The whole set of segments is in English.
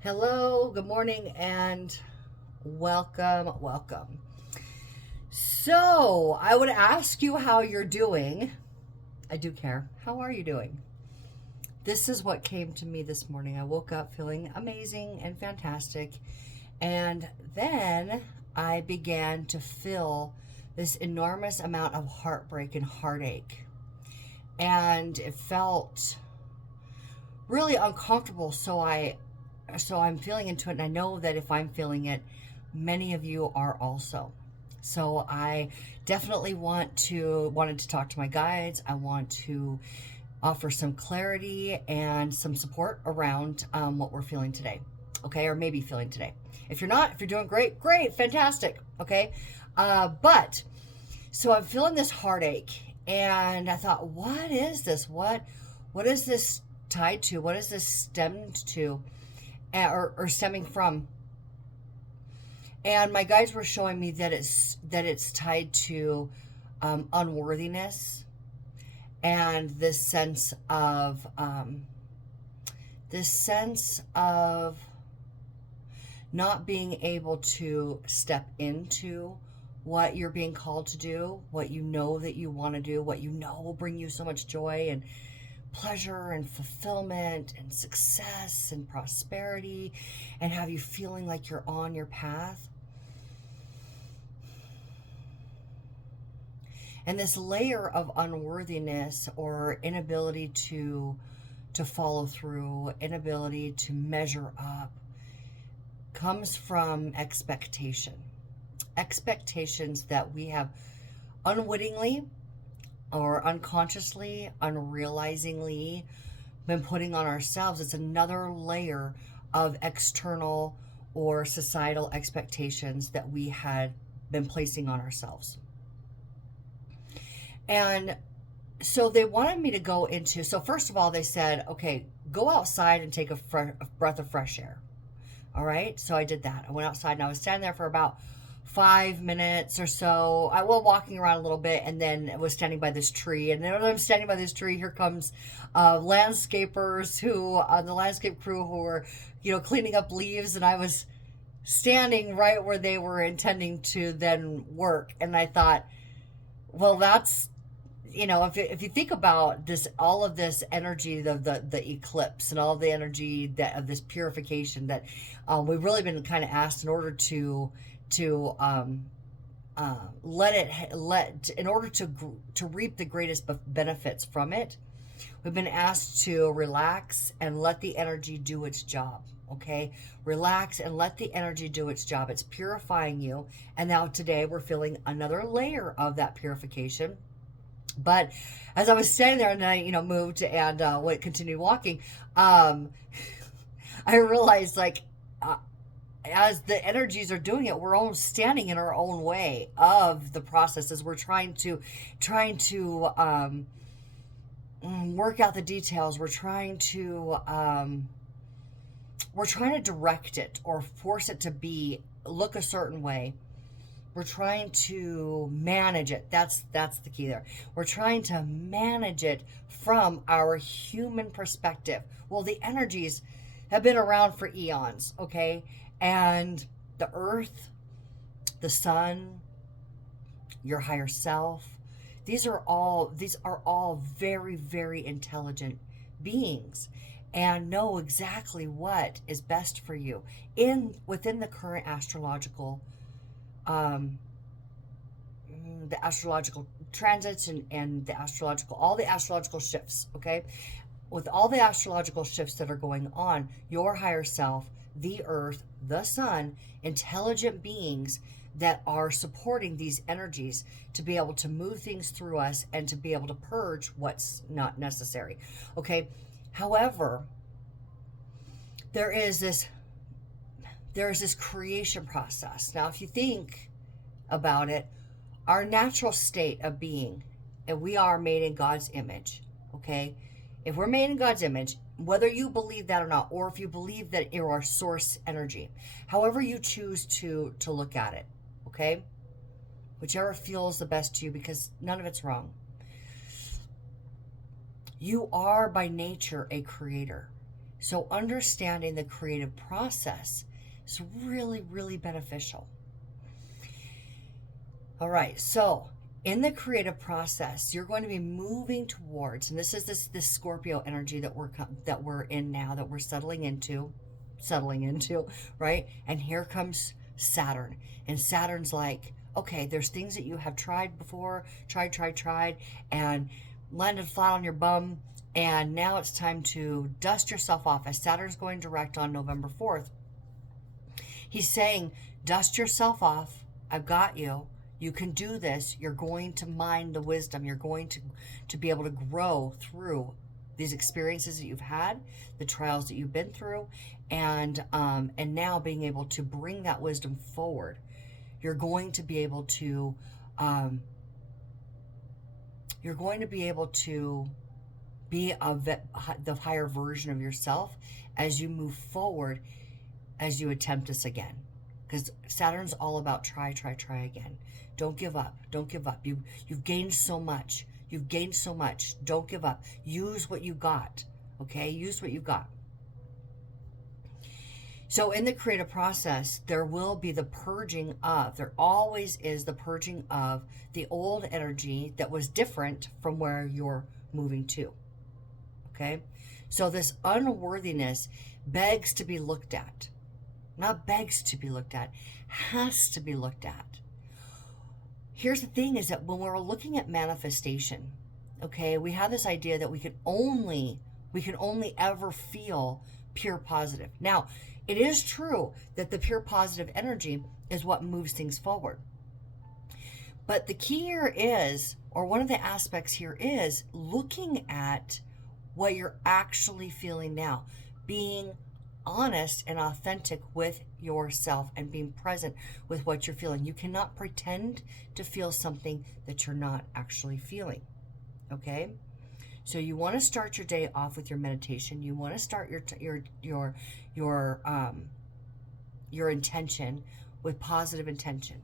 Hello, good morning, and welcome. So, I would ask you how you're doing. I do care. How are you doing? This is what came to me this morning. I woke up feeling amazing and fantastic, and then I began to feel this enormous amount of heartbreak and heartache. And it felt really uncomfortable, so I'm feeling into it, and I know that if I'm feeling it, many of you are also. So I definitely wanted to talk to my guides. I want to offer some clarity and some support around what we're feeling today, okay, or maybe feeling today. If you're not, if you're doing great, fantastic, okay. But so I'm feeling this heartache, and I thought, what is this? What is this tied to? What is this stemmed to? Or stemming from. And my guides were showing me that it's tied to unworthiness, and this sense of not being able to step into what you're being called to do, what you know that you want to do, what you know will bring you so much joy and pleasure and fulfillment and success and prosperity, and have you feeling like you're on your path. And this layer of unworthiness or inability to follow through, inability to measure up, comes from expectations that we have unwittingly or unconsciously, unrealizingly been putting on ourselves. It's another layer of external or societal expectations that we had been placing on ourselves. And so they wanted me to go into, so first of all, they said, okay, go outside and take a breath of fresh air. All right. So I did that. I went outside and I was standing there for about 5 minutes or so. I was walking around a little bit, and then I was standing by this tree. And then when I'm standing by this tree, here comes landscapers the landscape crew who were, cleaning up leaves. And I was standing right where they were intending to then work. And I thought, well, that's, if you think about this, all of this energy, the eclipse, and all the energy of this purification that we've really been kind of asked in order to in order to reap the greatest benefits from it, we've been asked to relax and let the energy do its job. Okay, relax and let the energy do its job. It's purifying you, and now today we're feeling another layer of that purification. But as I was standing there, and then I moved and continued walking, I realized, like, as the energies are doing it, we're all standing in our own way of the processes. We're trying to work out the details. We're trying to direct it or force it to look a certain way. We're trying to manage it. That's the key there. We're trying to manage it from our human perspective. Well, the energies have been around for eons, okay? And the earth, the sun, your higher self, these are all very, very intelligent beings, and know exactly what is best for you within the current astrological the astrological transits, and all the astrological shifts, okay? With all the astrological shifts that are going on, your higher self, the earth, the sun, intelligent beings that are supporting these energies to be able to move things through us and to be able to purge what's not necessary, okay? However, there is this creation process. Now, if you think about it, our natural state of being, and we are made in God's image, okay? If we're made in God's image, whether you believe that or not, or if you believe that you're our source energy, however you choose to look at it, okay? Whichever feels the best to you, because none of it's wrong. You are by nature a creator. So understanding the creative process is really, really beneficial. All right, so in the creative process, you're going to be moving towards, and this is this Scorpio energy that we're in now, that we're settling into, right? And here comes Saturn, and Saturn's like, okay, there's things that you have tried before, tried, and landed flat on your bum, and now it's time to dust yourself off. As Saturn's going direct on November 4th, he's saying, dust yourself off. I've got you. You can do this. You're going to mine the wisdom. You're going to be able to grow through these experiences that you've had, the trials that you've been through, and now being able to bring that wisdom forward. You're going to be able to be the higher version of yourself as you move forward, as you attempt this again. Because Saturn's all about try again. Don't give up. You've gained so much. Don't give up. Use what you got. Okay? Use what you got. So in the creative process, there will be the purging of, there always is the purging of the old energy that was different from where you're moving to. Okay? So this unworthiness begs to be looked at. Not begs to be looked at, has to be looked at. Here's the thing, is that when we're looking at manifestation, okay, we have this idea that we can only ever feel pure positive. Now, it is true that the pure positive energy is what moves things forward. But the key here is, or one of the aspects here is, looking at what you're actually feeling now, being honest and authentic with yourself and being present with what you're feeling. You cannot pretend to feel something that you're not actually feeling. Okay? So you want to start your day off with your meditation. You want to start your intention with positive intention.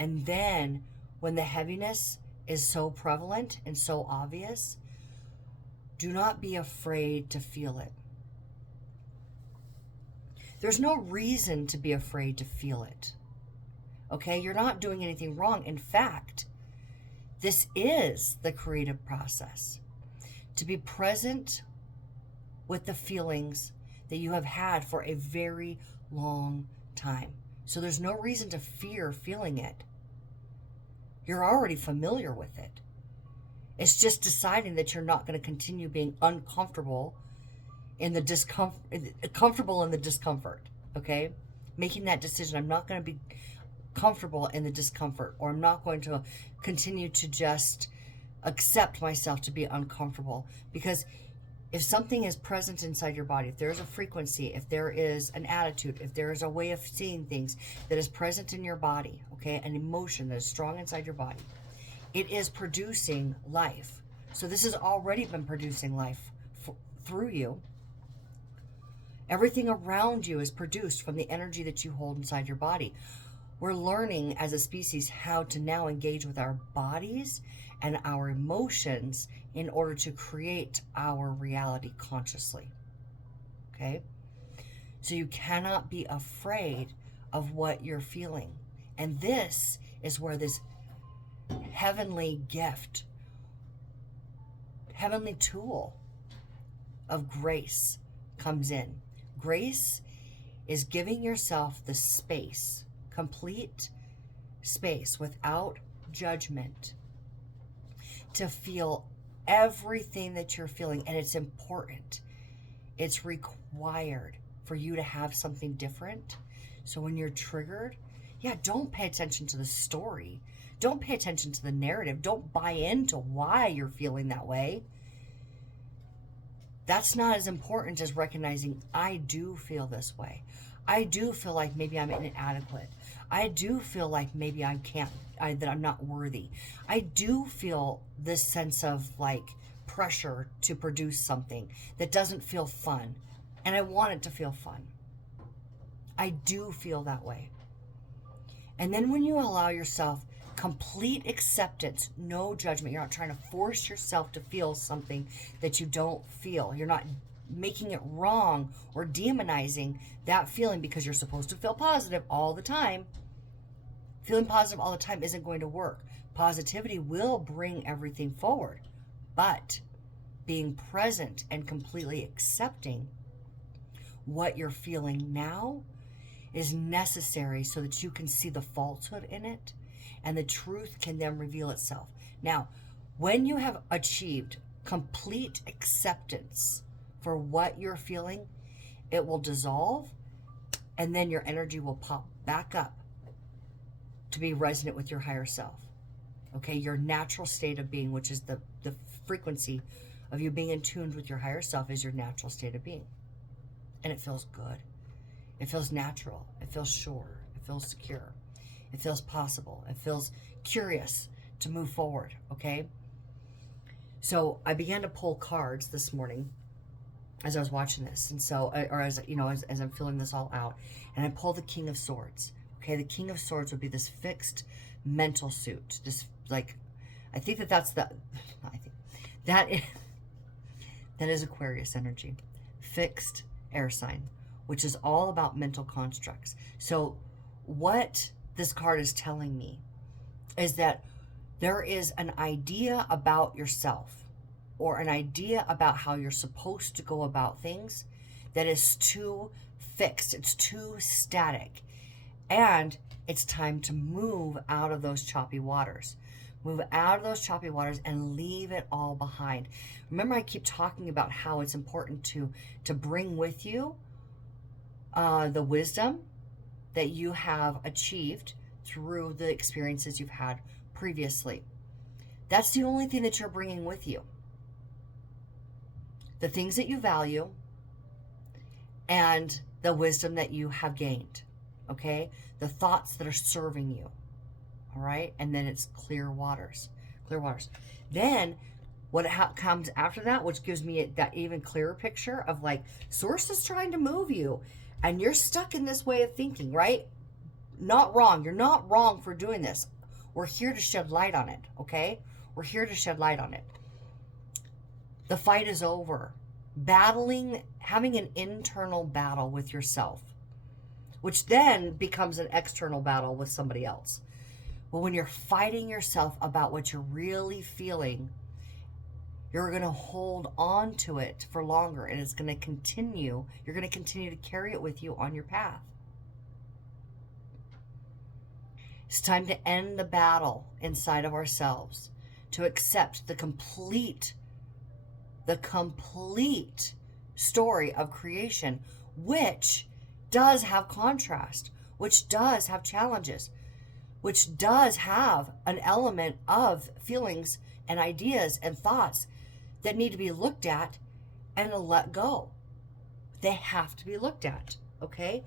And then when the heaviness is so prevalent and so obvious, do not be afraid to feel it. There's no reason to be afraid to feel it. Okay? You're not doing anything wrong. In fact, this is the creative process. To be present with the feelings that you have had for a very long time. So there's no reason to fear feeling it. You're already familiar with it. It's just deciding that you're not going to continue being uncomfortable in the comfortable in the discomfort, okay? Making that decision. I'm not going to be comfortable in the discomfort, or I'm not going to continue to just accept myself to be uncomfortable. Because if something is present inside your body, if there is a frequency, if there is an attitude, if there is a way of seeing things that is present in your body, okay, an emotion that is strong inside your body, it is producing life. So this has already been producing life through you. Everything around you is produced from the energy that you hold inside your body. We're learning as a species how to now engage with our bodies and our emotions in order to create our reality consciously. Okay? So you cannot be afraid of what you're feeling. And this is where this heavenly gift, heavenly tool of grace comes in. Grace is giving yourself the space, complete space without judgment, to feel everything that you're feeling. And it's important. It's required for you to have something different. So when you're triggered, don't pay attention to the story. Don't pay attention to the narrative. Don't buy into why you're feeling that way. That's not as important as recognizing, I do feel this way. I do feel like maybe I'm inadequate. I do feel like maybe that I'm not worthy. I do feel this sense of like pressure to produce something that doesn't feel fun. And I want it to feel fun. I do feel that way. And then when you allow yourself complete acceptance, no judgment, you're not trying to force yourself to feel something that you don't feel. You're not making it wrong or demonizing that feeling because you're supposed to feel positive all the time. Feeling positive all the time isn't going to work. Positivity will bring everything forward, but being present and completely accepting what you're feeling now is necessary so that you can see the falsehood in it and the truth can then reveal itself. Now, when you have achieved complete acceptance for what you're feeling, it will dissolve and then your energy will pop back up to be resonant with your higher self. Okay, your natural state of being, which is the frequency of you being in tune with your higher self, is your natural state of being. And it feels good. It feels natural. It feels sure. It feels secure. It feels possible. It feels curious to move forward, okay? So I began to pull cards this morning as I was watching this. And so, or as, you know, as I'm filling this all out. And I pulled the King of Swords. Okay, the King of Swords would be this fixed mental suit. This, like, I think that's the, I think that is Aquarius energy. Fixed air sign, which is all about mental constructs. So what this card is telling me is that there is an idea about yourself or an idea about how you're supposed to go about things that is too fixed. It's too static. And it's time to move out of those choppy waters. Move out of those choppy waters and leave it all behind. Remember, I keep talking about how it's important to bring with you the wisdom that you have achieved through the experiences you've had previously. That's the only thing that you're bringing with you. The things that you value and the wisdom that you have gained. Okay? The thoughts that are serving you. All right? And then it's clear waters. Clear waters. Then what comes after that, which gives me that even clearer picture of like, source is trying to move you and you're stuck in this way of thinking, right? Not wrong. You're not wrong for doing this. We're here to shed light on it, okay? We're here to shed light on it. The fight is over. Battling, having an internal battle with yourself, which then becomes an external battle with somebody else. But when you're fighting yourself about what you're really feeling, you're going to hold on to it for longer and it's going to continue. You're going to continue to carry it with you on your path. It's time to end the battle inside of ourselves, to accept the complete story of creation, which does have contrast, which does have challenges, which does have an element of feelings and ideas and thoughts that need to be looked at and let go. They have to be looked at, okay?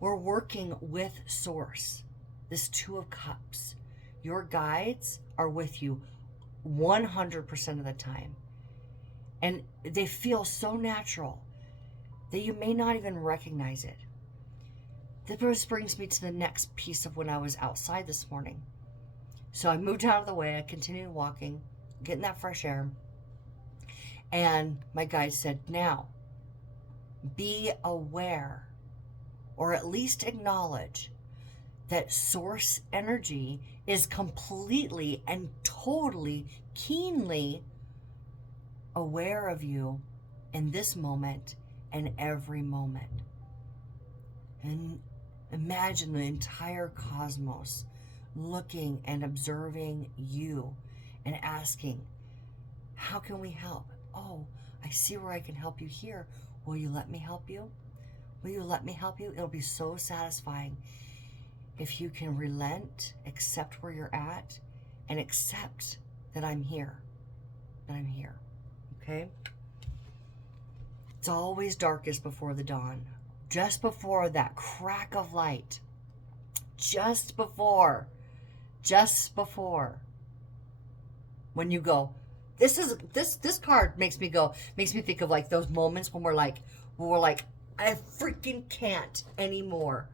We're working with Source, this Two of Cups. Your guides are with you 100% of the time. And they feel so natural that you may not even recognize it. This brings me to the next piece of when I was outside this morning. So I moved out of the way. I continued walking, getting that fresh air. And my guide said, now, be aware, or at least acknowledge, that source energy is completely and totally, keenly aware of you in this moment and every moment. And imagine the entire cosmos looking and observing you and asking, how can we help? Oh, I see where I can help you here. Will you let me help you? Will you let me help you? It'll be so satisfying if you can relent, accept where you're at, and accept that I'm here. That I'm here. Okay? It's always darkest before the dawn. Just before that crack of light. Just before. When you go, this card makes me think of like those moments when we're like, I freaking can't anymore.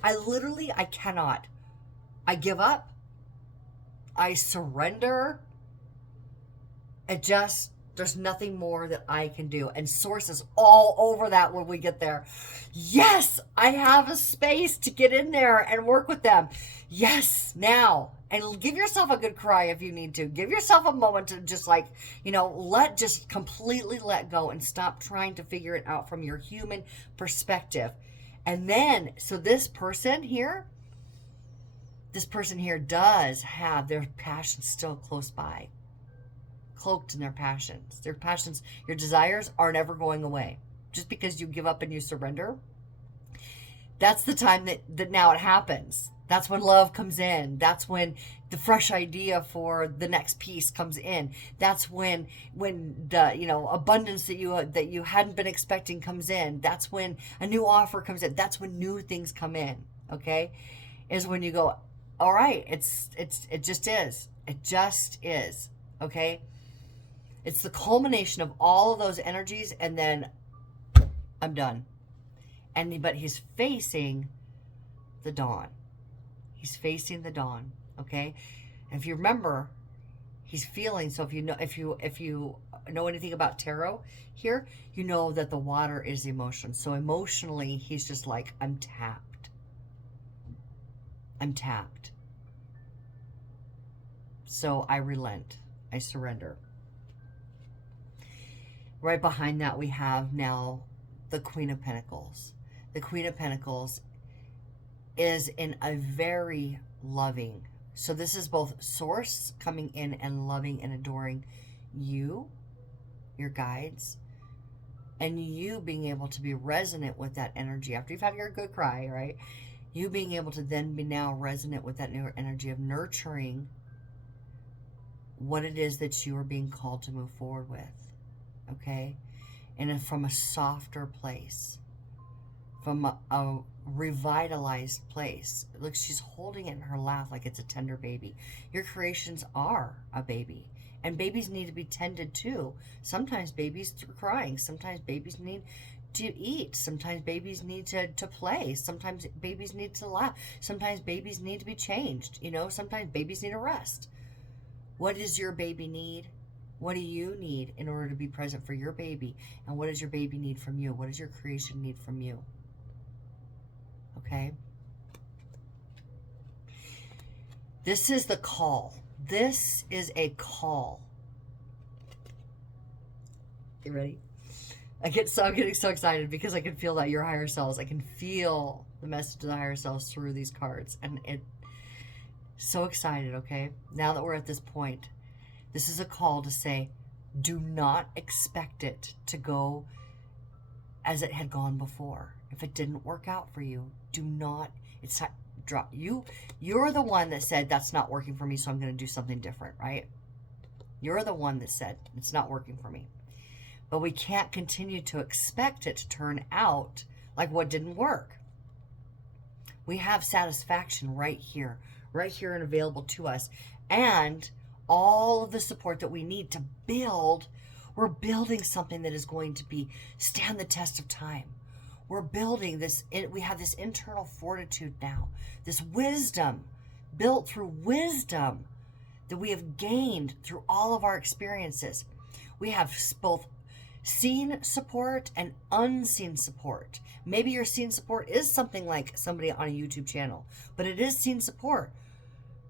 I cannot. I give up. I surrender. There's nothing more that I can do. And Source is all over that when we get there. Yes, I have a space to get in there and work with them. Yes, now. And give yourself a good cry if you need to. Give yourself a moment to just like, just completely let go and stop trying to figure it out from your human perspective. And then, so this person here does have their passion still close by. Cloaked in their passions. Their passions, your desires aren't ever going away. Just because you give up and you surrender, that's the time that now it happens. That's when love comes in. That's when the fresh idea for the next piece comes in. That's when the abundance that you hadn't been expecting comes in. That's when a new offer comes in. That's when new things come in. Okay, is when you go, all right, it just is. It just is. Okay. It's the culmination of all of those energies, and then I'm done. But he's facing the dawn. He's facing the dawn. Okay, and if you remember, he's feeling. So if you know anything about tarot here, you know that the water is emotion. So emotionally, he's just like, I'm tapped. I'm tapped. So I relent. I surrender. Right behind that, we have now the Queen of Pentacles. The Queen of Pentacles is in a very loving. So this is both Source coming in and loving and adoring you, your guides, and you being able to be resonant with that energy after you've had your good cry, right? You being able to then be now resonant with that new energy of nurturing what it is that you are being called to move forward with. Okay, and from a softer place, from a revitalized place. Look, she's holding it in her lap like it's a tender baby. Your creations are a baby, and babies need to be tended too. Sometimes babies are crying. Sometimes babies need to eat. Sometimes babies need to play. Sometimes babies need to laugh. Sometimes babies need to be changed. Sometimes babies need a rest. What does your baby need? What do you need in order to be present for your baby? And what does your baby need from you? What does your creation need from you? Okay? This is the call. This is a call. You ready? I'm getting so excited because I can feel that your higher selves. I can feel the message of the higher selves through these cards. And so excited, okay? Now that we're at this point, this is a call to say, do not expect it to go as it had gone before. If it didn't work out for you, do not, it's not, drop. You're the one that said, that's not working for me, so I'm going to do something different, right? You're the one that said, it's not working for me. But we can't continue to expect it to turn out like what didn't work. We have satisfaction right here and available to us. And all of the support that we need to build, we're building something that is going to stand the test of time. We're building this, we have this internal fortitude now, this wisdom, built through wisdom that we have gained through all of our experiences. We have both seen support and unseen support. Maybe your seen support is something like somebody on a YouTube channel, but it is seen support.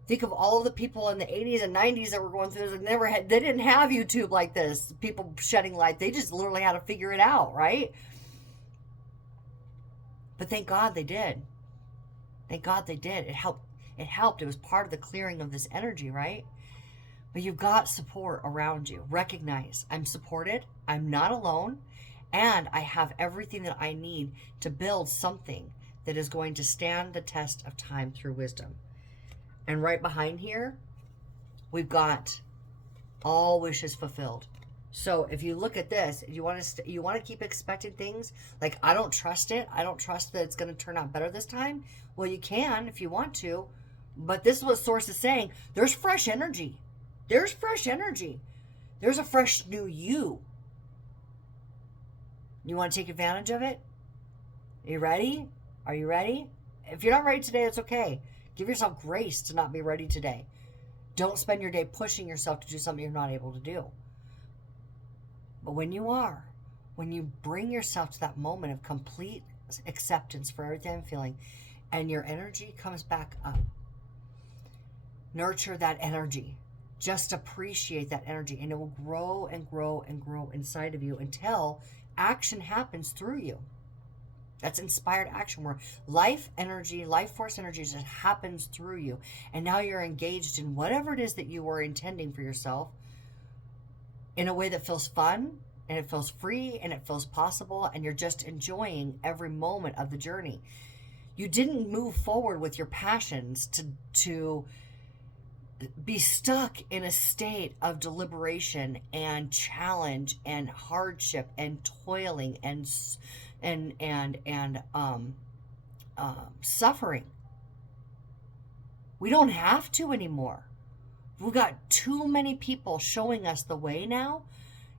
Think of all of the people in the 80s and 90s that were going through this. They didn't have YouTube like this. People shedding light. They just literally had to figure it out, right? But thank God they did. Thank God they did. It helped. It was part of the clearing of this energy, right? But you've got support around you. Recognize, I'm supported. I'm not alone. And I have everything that I need to build something that is going to stand the test of time through wisdom. And right behind here, we've got all wishes fulfilled. So if you look at this, you want to keep expecting things like, I don't trust it. I don't trust that it's going to turn out better this time. Well, you can if you want to, but this is what Source is saying. There's fresh energy. There's fresh energy. There's a fresh new you. You want to take advantage of it? Are you ready? Are you ready? If you're not ready today, it's okay. Give yourself grace to not be ready today. Don't spend your day pushing yourself to do something you're not able to do. But when you bring yourself to that moment of complete acceptance for everything I'm feeling, and your energy comes back up, nurture that energy. Just appreciate that energy, and it will grow and grow and grow inside of you until action happens through you. That's inspired action, where life energy, life force energy just happens through you. And now you're engaged in whatever it is that you were intending for yourself in a way that feels fun, and it feels free, and it feels possible, and you're just enjoying every moment of the journey. You didn't move forward with your passions to be stuck in a state of deliberation and challenge and hardship and toiling and suffering. We don't have to anymore. We've got too many people showing us the way now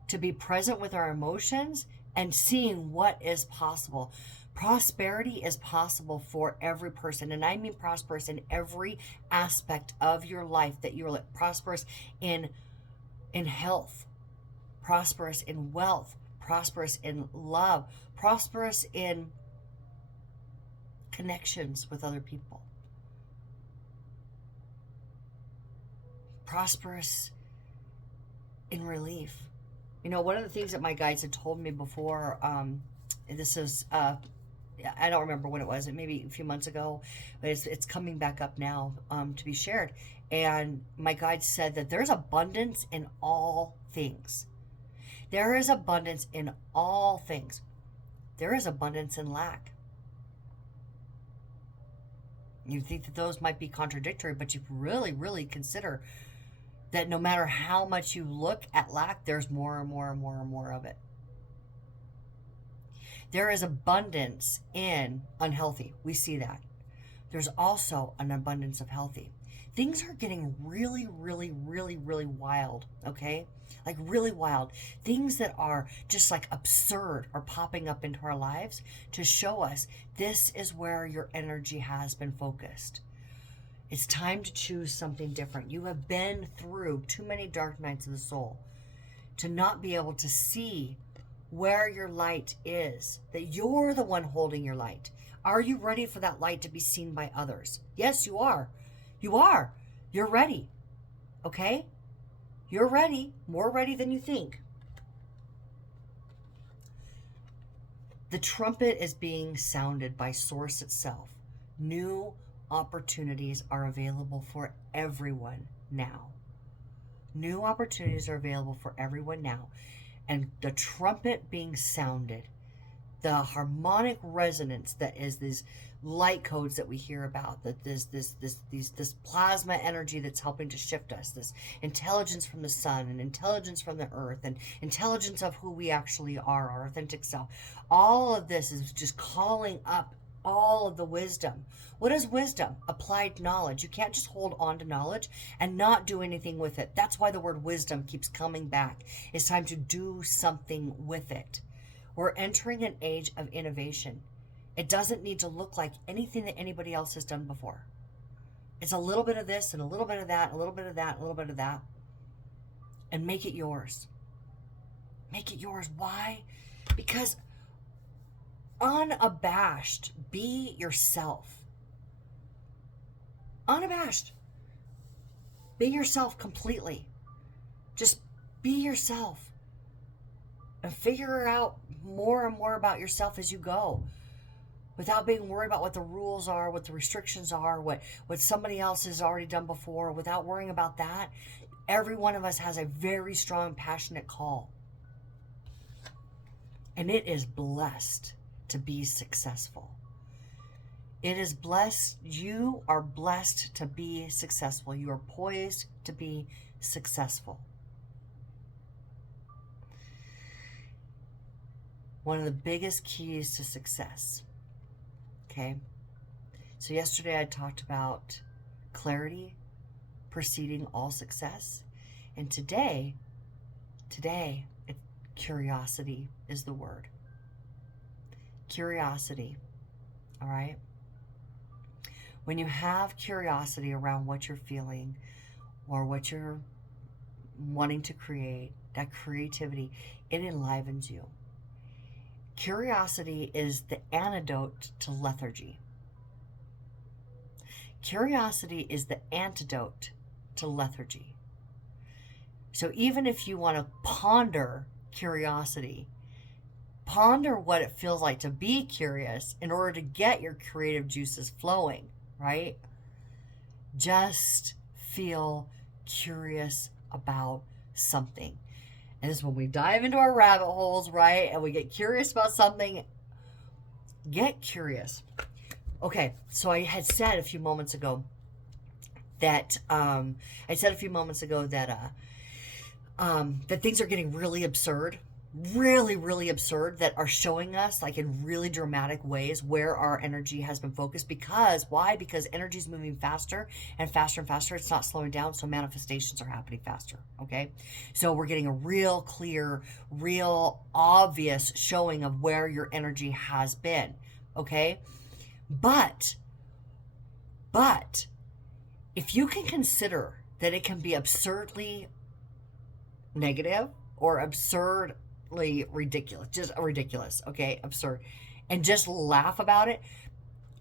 to be present with our emotions and seeing what is possible. Prosperity is possible for every person. And I mean prosperous in every aspect of your life, that you're prosperous in health, prosperous in wealth, prosperous in love, prosperous in connections with other people, prosperous in relief. You know, one of the things that my guides had told me before, this is, I don't remember when it was, maybe a few months ago, but it's coming back up now to be shared. And my guide said that there's abundance in all things. There is abundance in all things. There is abundance in lack. You think that those might be contradictory, but you really, really consider that no matter how much you look at lack, there's more and more and more and more of it. There is abundance in unhealthy. We see that. There's also an abundance of healthy. Things are getting really, really, really, really wild, okay? Like really wild. Things that are just like absurd are popping up into our lives to show us this is where your energy has been focused. It's time to choose something different. You have been through too many dark nights of the soul to not be able to see where your light is, that you're the one holding your light. Are you ready for that light to be seen by others? Yes, you are. You are. You're ready. Okay? You're ready. More ready than you think. The trumpet is being sounded by Source itself. New opportunities are available for everyone now. New opportunities are available for everyone now. And the trumpet being sounded, the harmonic resonance that is these light codes that we hear about, that this plasma energy that's helping to shift us, this intelligence from the sun and intelligence from the earth and intelligence of who we actually are, our authentic self. All of this is just calling up all of the wisdom. What is wisdom? Applied knowledge. You can't just hold on to knowledge and not do anything with it. That's why the word wisdom keeps coming back. It's time to do something with it. We're entering an age of innovation. It doesn't need to look like anything that anybody else has done before. It's a little bit of this and a little bit of that, a little bit of that, a little bit of that. And make it yours. Make it yours. Why? Because unabashed, be yourself. Unabashed. Be yourself completely. Just be yourself. And figure out more and more about yourself as you go. Without being worried about what the rules are, what the restrictions are, what somebody else has already done before. Without worrying about that, every one of us has a very strong, passionate call. And it is blessed to be successful. It is blessed. You are blessed to be successful. You are poised to be successful. One of the biggest keys to success. Okay. So yesterday I talked about clarity preceding all success. And today, curiosity is the word. Curiosity. All right. When you have curiosity around what you're feeling or what you're wanting to create, that creativity, it enlivens you. Curiosity is the antidote to lethargy. Curiosity is the antidote to lethargy. So even if you want to ponder curiosity, ponder what it feels like to be curious in order to get your creative juices flowing, right? Just feel curious about something. And this is when we dive into our rabbit holes, right? And we get curious about something. Get curious. Okay, so I had said a few moments ago that that things are getting really absurd, really absurd, that are showing us like in really dramatic ways where our energy has been focused. Because why? Because energy is moving faster and faster and faster. It's not slowing down, so manifestations are happening faster. Okay, so we're getting a real clear, real obvious showing of where your energy has been. Okay, but if you can consider that it can be absurdly negative or absurdly ridiculous, just ridiculous, okay, absurd, and just laugh about it,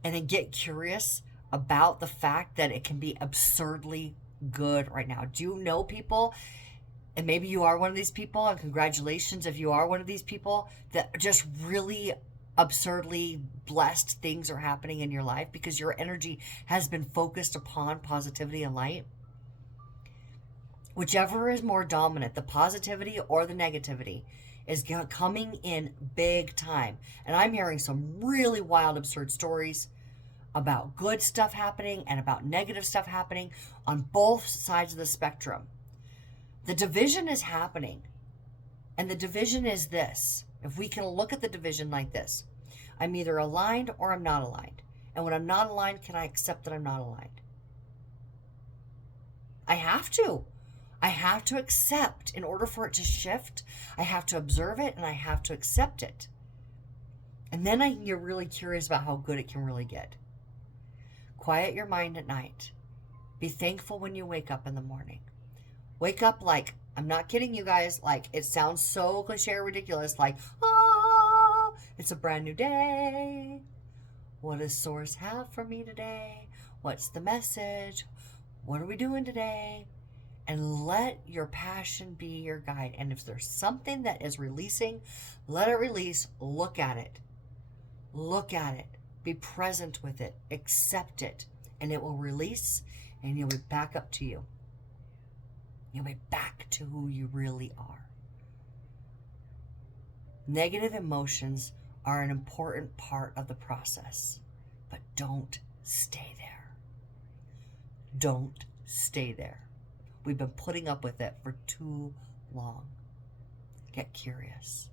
and then get curious about the fact that it can be absurdly good right now. Do you know people, and maybe you are one of these people, and congratulations if you are one of these people, that just really absurdly blessed things are happening in your life because your energy has been focused upon positivity and light? Whichever is more dominant, the positivity or the negativity, is coming in big time. And I'm hearing some really wild, absurd stories about good stuff happening and about negative stuff happening on both sides of the spectrum. The division is happening. And the division is this. If we can look at the division like this: I'm either aligned or I'm not aligned. And when I'm not aligned, can I accept that I'm not aligned? I have to. I have to accept. In order for it to shift, I have to observe it and I have to accept it. And then I can get really curious about how good it can really get. Quiet your mind at night. Be thankful when you wake up in the morning. Wake up like, I'm not kidding you guys, like it sounds so cliche or ridiculous, like, ah, it's a brand new day. What does Source have for me today? What's the message? What are we doing today? And let your passion be your guide. And if there's something that is releasing, let it release. Look at it. Look at it. Be present with it. Accept it. And it will release, and you'll be back up to you. You'll be back to who you really are. Negative emotions are an important part of the process, but don't stay there. Don't stay there. We've been putting up with it for too long. Get curious.